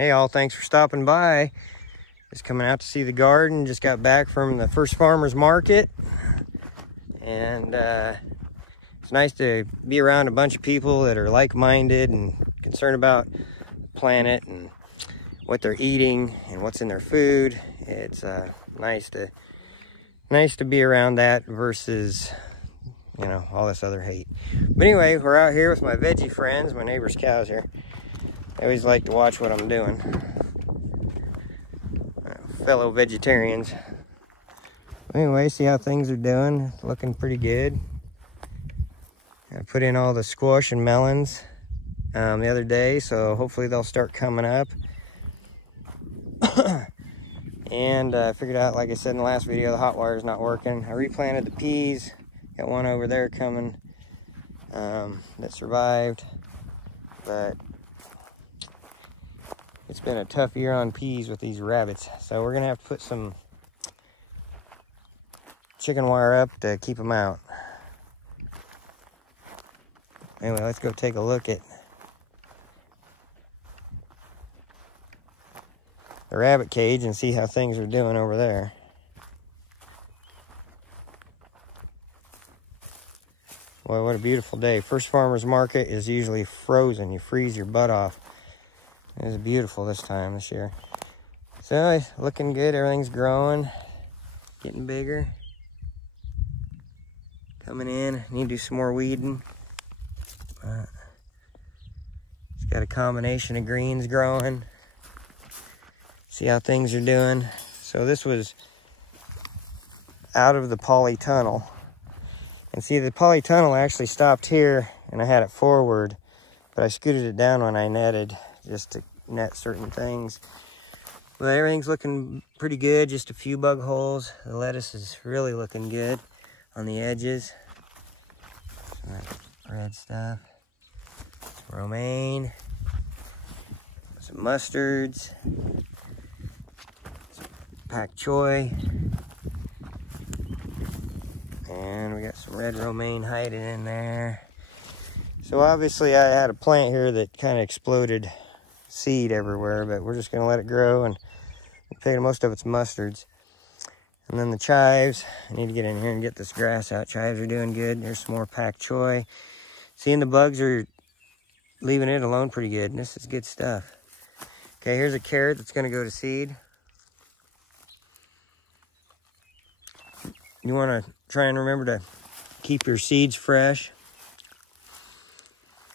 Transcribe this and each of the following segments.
Hey all, thanks for stopping by. Just coming out to see the garden. Just got back from the first farmer's market. And it's nice to be around a bunch of people that are like-minded and concerned about the planet and what they're eating and what's in their food. It's nice to be around that versus, you know, all this other hate. But anyway, we're out here with my veggie friends, my neighbor's cows here. They always like to watch what I'm doing. Fellow vegetarians. Anyway, see how things are doing. Looking pretty good. I put in all the squash and melons the other day, so hopefully they'll start coming up. And I figured out, like I said in the last video, the hot wire is not working. I replanted the peas. Got one over there coming that survived, but it's been a tough year on peas with these rabbits. So we're gonna have to put some chicken wire up to keep them out. Anyway, let's go take a look at the rabbit cage and see how things are doing over there. Boy, what a beautiful day. First farmer's market is usually frozen. You freeze your butt off. It was beautiful this year. So, looking good. Everything's growing, getting bigger. Coming in. Need to do some more weeding. It's got a combination of greens growing. See how things are doing. So this was out of the polytunnel. And see, the polytunnel actually stopped here, and I had it forward, but I scooted it down when I netted, just to net certain things. But everything's looking pretty good, just a few bug holes. The lettuce is really looking good on the edges. Some of that red stuff. Some romaine. Some mustards. Some pak choi. And we got some red romaine hiding in there. So obviously I had a plant here that kind of exploded seed everywhere, but we're just going to let it grow, and most of it's mustards. And then the chives, I need to get in here and get this grass out. Chives are doing good. There's some more pak choi. Seeing the bugs are leaving it alone pretty good. And this is good stuff. Okay, here's a carrot that's going to go to seed. You want to try and remember to keep your seeds fresh.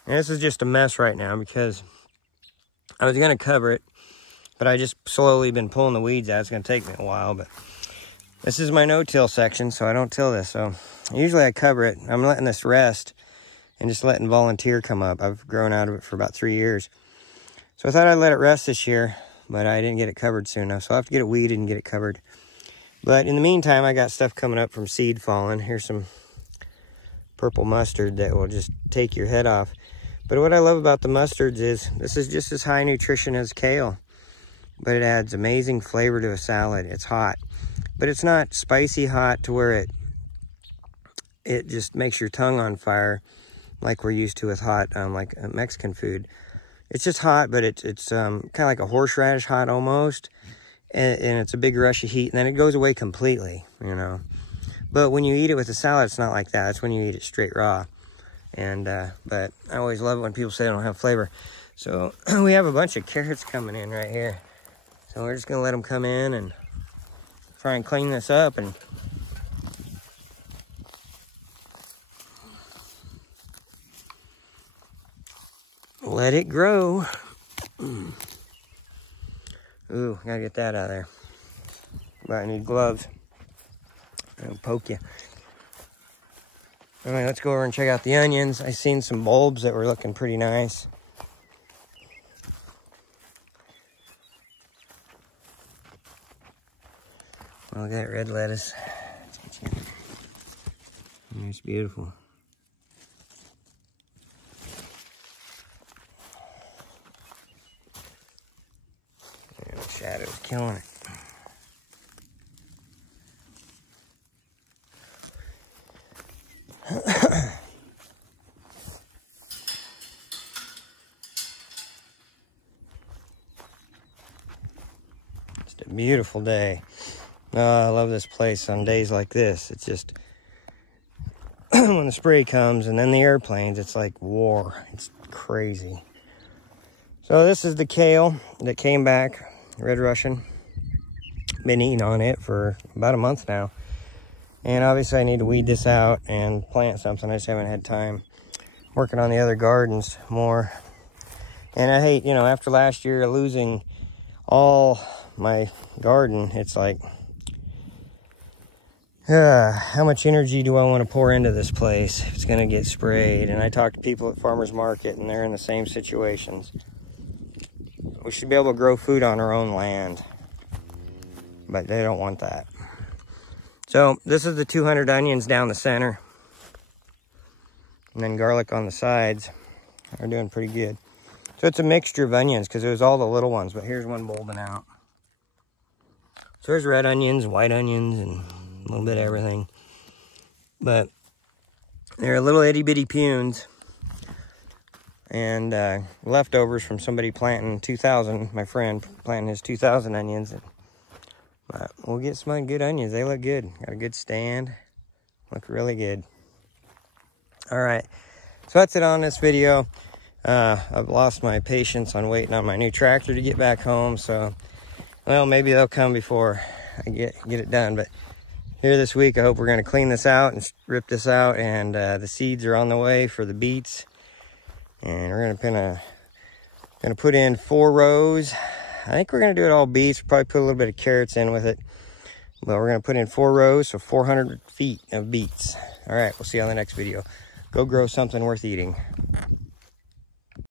And this is just a mess right now because I was going to cover it, but I just slowly been pulling the weeds out. It's going to take me a while, but this is my no-till section, so I don't till this. So usually I cover it. I'm letting this rest and just letting volunteer come up. I've grown out of it for about 3 years. So I thought I'd let it rest this year, but I didn't get it covered soon enough. So I'll have to get it weeded and get it covered. But in the meantime, I got stuff coming up from seed falling. Here's some purple mustard that will just take your head off. But what I love about the mustards is this is just as high nutrition as kale, but it adds amazing flavor to a salad. It's hot, but it's not spicy hot to where it just makes your tongue on fire like we're used to with hot, like Mexican food. It's just hot, but it's kind of like a horseradish hot almost, and it's a big rush of heat, and then it goes away completely, you know. But when you eat it with a salad, it's not like that. It's when you eat it straight raw. And but I always love it when people say they don't have flavor. So we have a bunch of carrots coming in right here. So we're just gonna let them come in and try and clean this up and let it grow. Ooh, gotta get that out of there. But I need gloves. It'll poke you. All right, let's go over and check out the onions. I seen some bulbs that were looking pretty nice. Oh, look at that red lettuce. It's beautiful. Yeah, the shadow's killing it. a beautiful day. I love this place on days like this. It's just, when the spray comes and then the airplanes, it's like war. It's crazy. So this is the kale that came back, Red Russian. Been eating on it for about a month now. And obviously I need to weed this out and plant something. I just haven't had time. Working on the other gardens more. And I hate, after last year losing all my garden, it's like, how much energy do I want to pour into this place if it's going to get sprayed? And I talk to people at farmers market and they're in the same situations. We should be able to grow food on our own land, but they don't want that. So this is the 200 onions down the center, and then garlic on the sides. They're doing pretty good. So it's a mixture of onions because it was all the little ones, but here's one bulbing out. So there's red onions, white onions, and a little bit of everything. But they're little itty bitty punes. And leftovers from somebody planting 2,000, my friend planting his 2,000 onions. But we'll get some good onions. They look good. Got a good stand. Look really good. All right. So that's it on this video. I've lost my patience on waiting on my new tractor to get back home. So, well, maybe they'll come before I get it done. But here this week, I hope we're going to clean this out and rip this out. And the seeds are on the way for the beets. And we're gonna put in 4 rows. I think we're gonna do it all beets. We'll probably put a little bit of carrots in with it. But we're gonna put in 4 rows, so 400 feet of beets. All right, we'll see you on the next video. Go grow something worth eating.